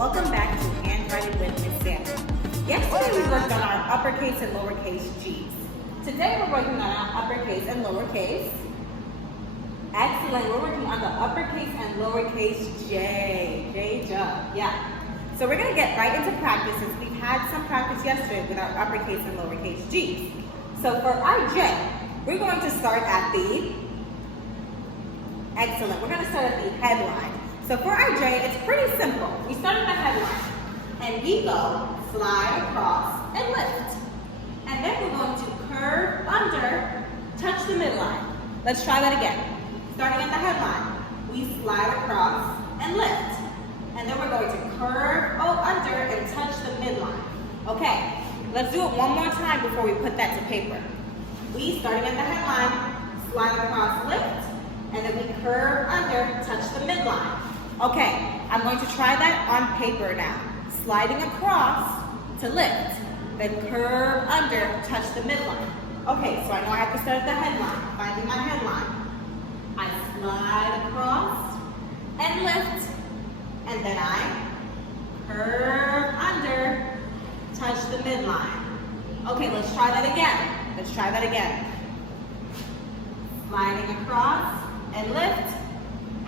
Welcome back to Handwriting with Miss Sandra. Yesterday we worked on our uppercase and lowercase G's. Today we're working on our uppercase and lowercase. Excellent, we're working on the uppercase and lowercase J. J, yeah. So we're gonna get right into practice since we've had some practice yesterday with our uppercase and lowercase G's. So for our J, we're going to start at the, excellent, we're gonna start at the headline. So for our J, it's pretty simple. We start at the headline, and we go slide across and lift. And then we're going to curve under, touch the midline. Let's try that again. Starting at the headline, we slide across and lift. And then we're going to curve under and touch the midline. Okay, let's do it one more time before we put that to paper. We, starting at the headline, slide across, lift, and then we curve under, touch the midline. Okay, I'm going to try that on paper now. Sliding across to lift, then curve under, touch the midline. Okay, so I know I have to start at the headline, finding my headline. I slide across and lift, and then I curve under, touch the midline. Okay, let's try that again. Let's try that again. Sliding across and lift,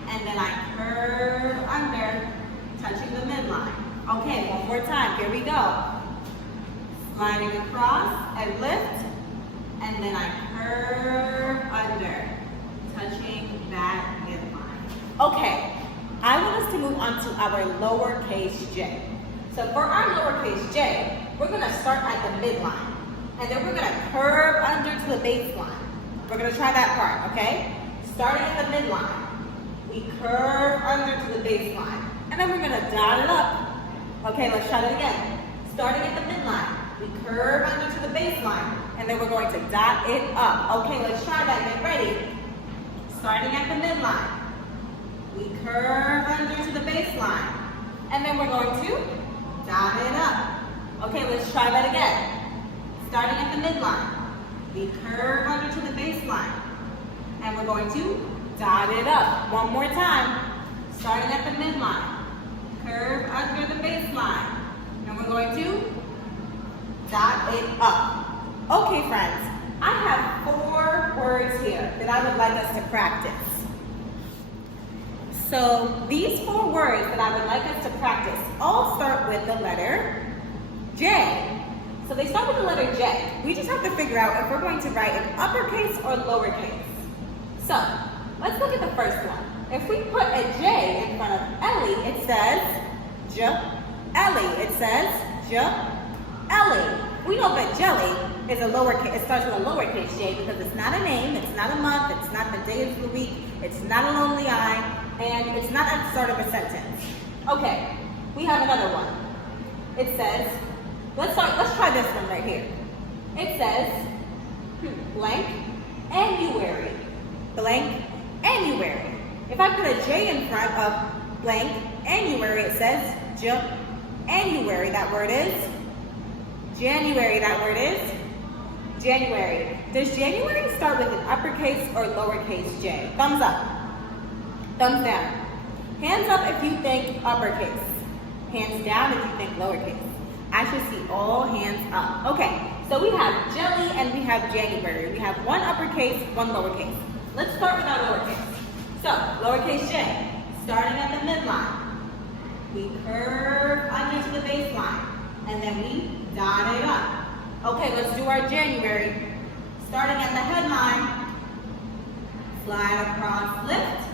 and then I curve under, touching the midline. Okay, one more time, here we go. Sliding across and lift, and then I curve under, touching that midline. Okay, I want us to move on to our lowercase j. So for our lowercase j, we're gonna start at the midline, and then we're gonna curve under to the baseline. We're gonna try that part, okay? Starting at the midline, we curve under to the baseline, and then we're gonna dot it up. Okay, let's try that again. Starting at the midline, we curve under to the baseline, and then we're going to dot it up. Okay, let's try that, get ready. Starting at the midline, we curve under to the baseline, and then we're going to dot it up. Okay, let's try that again. Starting at the midline, we curve under to the baseline, and we're going to dot it up. One more time. Starting at the midline, curve under the baseline, and we're going to dot it up. Okay, friends, I have 4 words here that I would like us to practice. So these 4 words that I would like us to practice all start with the letter J. So they start with the letter J. We just have to figure out if we're going to write in uppercase or lowercase. So let's look at the first one. If we put a J in front of Ellie, it says J-Ellie. It says J-Ellie. We know that jelly is a lowercase, it starts with a lowercase j because it's not a name, it's not a month, it's not the day of the week, it's not a lonely eye, and it's not at the start of a sentence. Okay, we have another one. It says, let's try this one right here. It says, blank, annuary. Blank, annuary. If I put a J in front of blank, annuary, it says January. That word is January. That word is January. Does January start with an uppercase or lowercase j? Thumbs up. Thumbs down. Hands up if you think uppercase. Hands down if you think lowercase. I should see all hands up. Okay, so we have jelly and we have January. We have one uppercase, one lowercase. Let's start with our lowercase. So, lowercase j, starting at the midline. We curve under to the baseline, and then we dot it up. Okay, let's do our January. Starting at the headline, slide across, lift,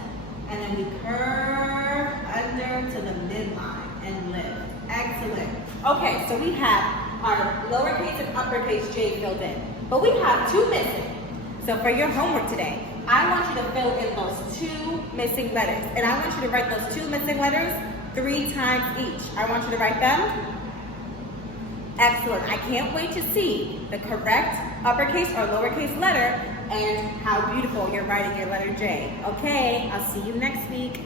and then we curve under to the midline and lift. Excellent. Okay, so we have our lowercase and uppercase j filled in, but we have 2 missing. So for your homework today, I want you to fill in those 2 missing letters, and I want you to write those 2 missing letters 3 times each. I want you to write them. Excellent. I can't wait to see the correct uppercase or lowercase letter and how beautiful you're writing your letter J. Okay, I'll see you next week.